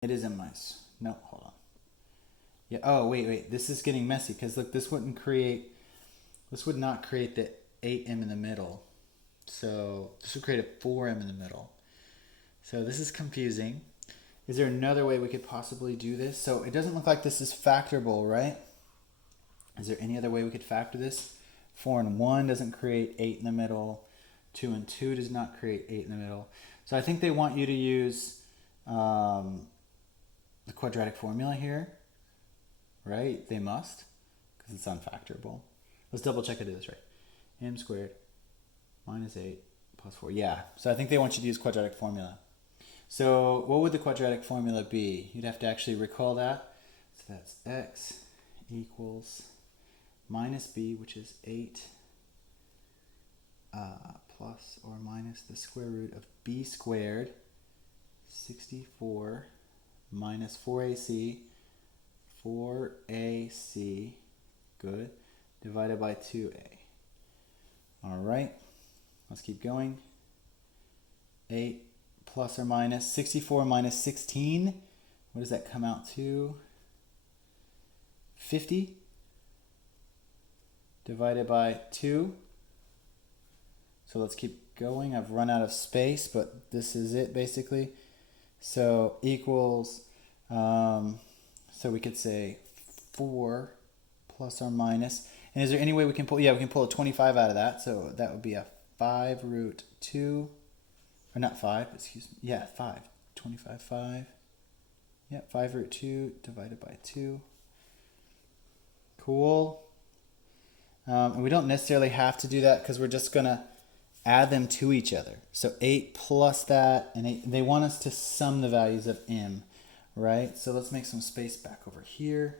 It isn't mice. No, hold on. Yeah. Oh, wait. This is getting messy because look, this would not create the 8m in the middle. So this would create a 4m in the middle. So this is confusing. Is there another way we could possibly do this? So it doesn't look like this is factorable, right? Is there any other way we could factor this? 4 and 1 doesn't create 8 in the middle. 2 and 2 does not create 8 in the middle. So I think they want you to use the quadratic formula here, right? They must, because it's unfactorable. Let's double check I did this right. M squared minus 8 plus 4. Yeah, so I think they want you to use quadratic formula. So what would the quadratic formula be? You'd have to actually recall that. So that's x equals minus b, which is 8 plus or minus the square root of b squared, 64 minus 4ac, 4ac, good, divided by 2a. All right, let's keep going. 8 plus or minus 64 minus 16. What does that come out to? 50 divided by 2. So let's keep going. I've run out of space, but this is it basically. So equals, so we could say 4 plus or minus. And is there any way we can pull, yeah, we can pull a 25 out of that. So that would be a 5 root 2, or not 5, excuse me. Yeah, 5. 25, 5. Yeah, 5 root 2 divided by 2. Cool. And we don't necessarily have to do that because we're just going to add them to each other. So 8 plus that, and 8, they want us to sum the values of m, right? So let's make some space back over here.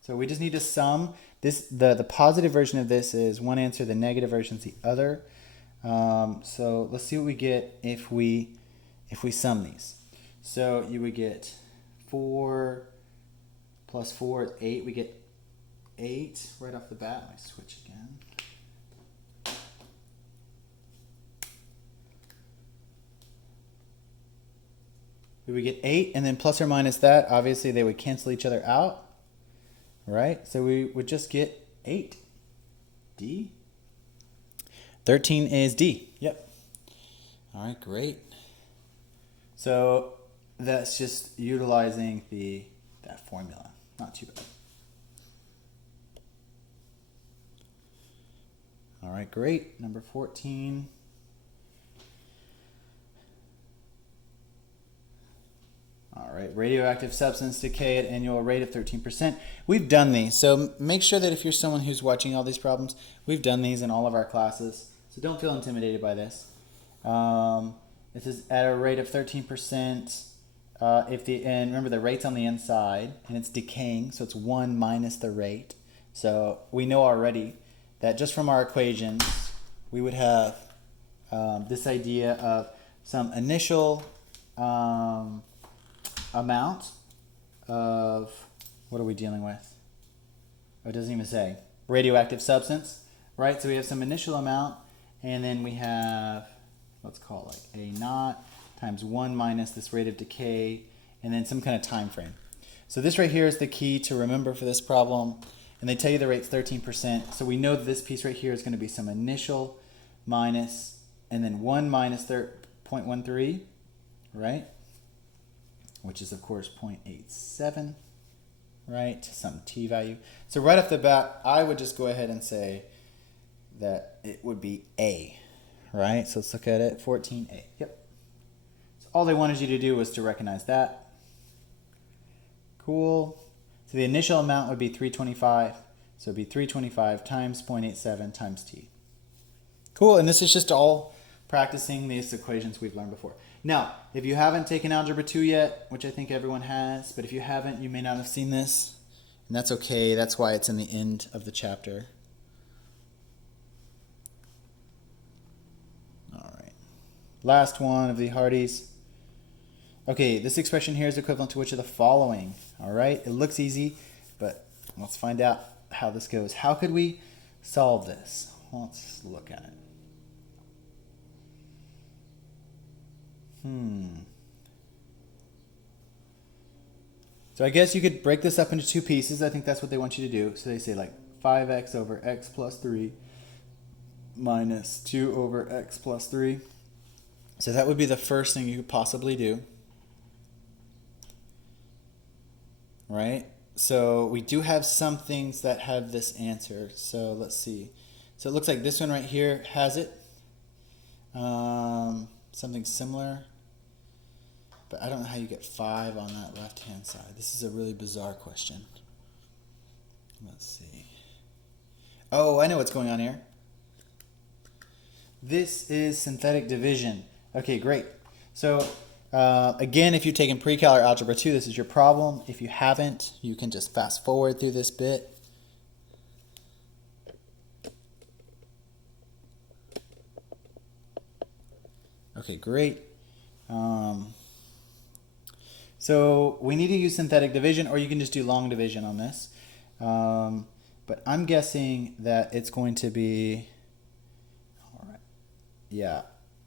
So we just need to sum. This, the positive version of this is one answer, the negative version is the other. So let's see what we get if we sum these. So you would get 4 plus 4 is 8. We get 8 right off the bat. Let me switch again. We would get 8, and then plus or minus that, obviously they would cancel each other out, right? So we would just get 8. D. 13 is D. Yep. All right, great. So that's just utilizing that formula. Not too bad. All right, great. Number 14. All right, radioactive substance decay at annual rate of 13%. We've done these, so make sure that if you're someone who's watching all these problems, we've done these in all of our classes, so don't feel intimidated by this. This is at a rate of 13%. And remember the rate's on the inside, and it's decaying, so it's 1 minus the rate. So we know already that just from our equations, we would have this idea of some initial amount of, what are we dealing with? Oh, it doesn't even say. Radioactive substance, right? So we have some initial amount, and then we have, let's call it like A naught times 1 minus this rate of decay, and then some kind of time frame. So this right here is the key to remember for this problem, and they tell you the rate's 13%. So we know that this piece right here is going to be some initial minus, and then 1 minus 0.13, right? Which is of course 0.87, right? Some t value. So right off the bat, I would just go ahead and say that it would be A, right? So let's look at it, 14A. Yep. So all they wanted you to do was to recognize that. Cool. So the initial amount would be 325. So it'd be 325 times 0.87 times t. Cool, and this is just all practicing these equations we've learned before. Now, if you haven't taken Algebra 2 yet, which I think everyone has, but if you haven't, you may not have seen this, and that's okay. That's why it's in the end of the chapter. All right. Last one of the Hardys. Okay, this expression here is equivalent to which of the following? All right, it looks easy, but let's find out how this goes. How could we solve this? Let's look at it. So I guess you could break this up into two pieces. I think that's what they want you to do. So they say like 5x over x plus 3 minus 2 over x plus 3. So that would be the first thing you could possibly do. Right? So we do have some things that have this answer. So let's see. So it looks like this one right here has it. Something similar. But I don't know how you get 5 on that left-hand side. This is a really bizarre question. Let's see. Oh, I know what's going on here. This is synthetic division. Okay, great. So again, if you've taken pre-cal or algebra 2, this is your problem. If you haven't, you can just fast forward through this bit. Okay, great. So we need to use synthetic division, or you can just do long division on this. But I'm guessing that it's going to be, all right, yeah.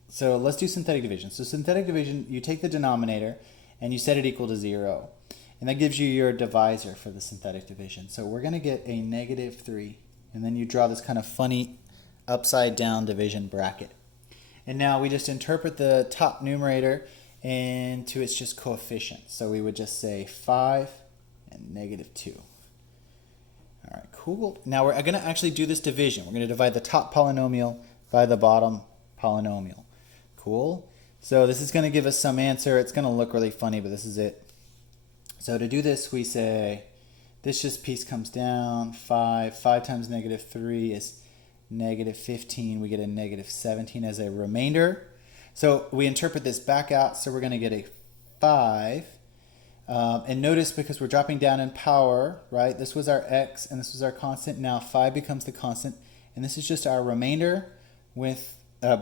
So let's do synthetic division. So synthetic division, you take the denominator and you set it equal to 0. And that gives you your divisor for the synthetic division. So we're going to get a negative 3. And then you draw this kind of funny upside down division bracket. And now we just interpret the top numerator into its just coefficients. So we would just say 5 and negative 2. All right, cool. Now we're going to actually do this division. We're going to divide the top polynomial by the bottom polynomial. Cool. So this is going to give us some answer. It's going to look really funny, but this is it. So to do this, we say this just piece comes down. 5 times negative 3 is negative 15. We get a negative 17 as a remainder. So we interpret this back out. So we're going to get a 5. And notice, because we're dropping down in power, right? This was our x and this was our constant. Now 5 becomes the constant. And this is just our remainder with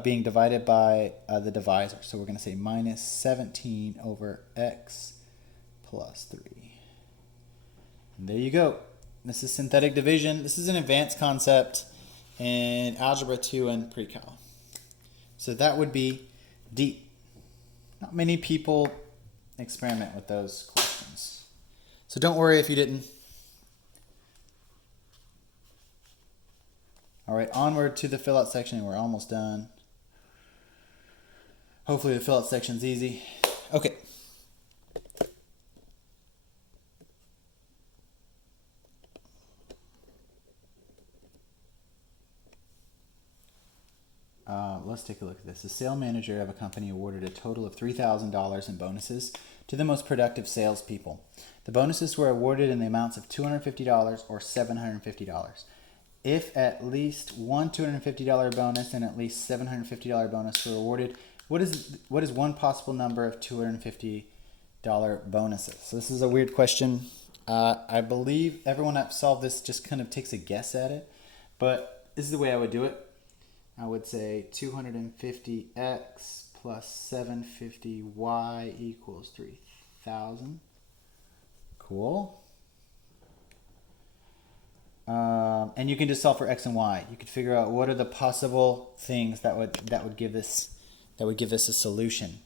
being divided by the divisor. So we're going to say minus 17 over x plus 3. And there you go. This is synthetic division. This is an advanced concept in Algebra 2 and Pre-Cal. So that would be D. Not many people experiment with those questions. So don't worry if you didn't. All right, onward to the fill-out section, and we're almost done. Hopefully the fill-out section's easy. Okay. Let's take a look at this. The sales manager of a company awarded a total of $3,000 in bonuses to the most productive salespeople. The bonuses were awarded in the amounts of $250 or $750. If at least one $250 bonus and at least $750 bonus were awarded, what is one possible number of $250 bonuses? So this is a weird question. I believe everyone that solved this just kind of takes a guess at it, but this is the way I would do it. I would say 250x plus 750y equals 3,000. Cool. And you can just solve for x and y. You could figure out what are the possible things that would give this a solution.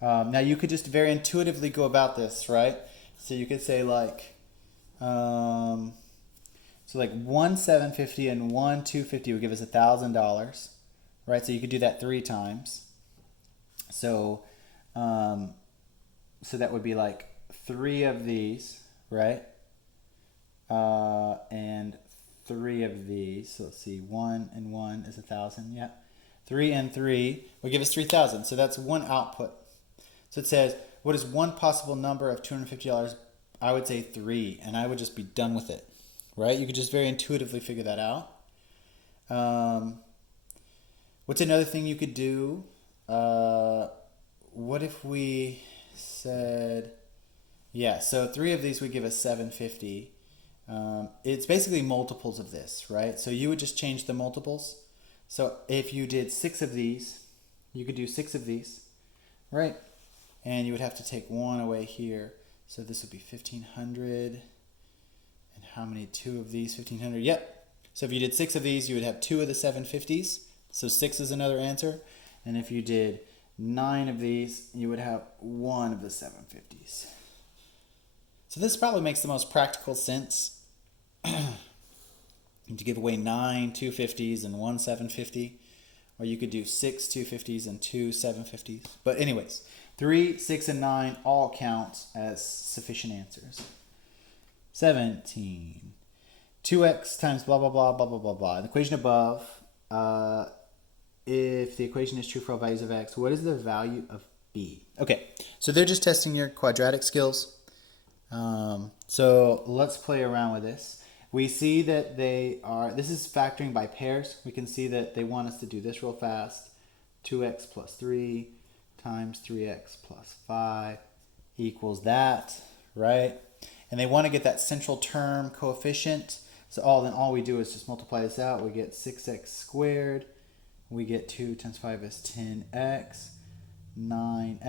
Now you could just very intuitively go about this, right? So you could say like, so like one 750 and one 250 would give us $1,000, right? So you could do that 3 times. So, so that would be like 3 of these, right? And 3 of these. So let's see, 1 and 1 is 1,000. Yeah, 3 and 3 would give us 3,000. So that's one output. So it says, what is one possible number of $250? I would say 3, and I would just be done with it, right? You could just very intuitively figure that out. What's another thing you could do? What if we said, yeah, so 3 of these would give us 750. It's basically multiples of this, right? So you would just change the multiples. So if you did 6 of these, you could do 6 of these, right? And you would have to take 1 away here. So this would be 1,500. And how many? 2 of these, 1,500. Yep. So if you did 6 of these, you would have 2 of the 750s. So 6 is another answer. And if you did 9 of these, you would have 1 of the 750s. So this probably makes the most practical sense to give away 9 250s and 1 750. Or you could do 6 250s and 2 750s. But anyways, 3, 6, and 9 all count as sufficient answers. 17. 2x times blah, blah, blah, blah, blah, blah, blah. The equation above, if the equation is true for all values of x, what is the value of b? Okay, so they're just testing your quadratic skills. So let's play around with this. We see that this is factoring by pairs. We can see that they want us to do this real fast. 2x plus 3 times 3x plus 5 equals that, right? And they want to get that central term coefficient. So all we do is just multiply this out. We get 6x squared. We get 2 times 5 is 10x. 9x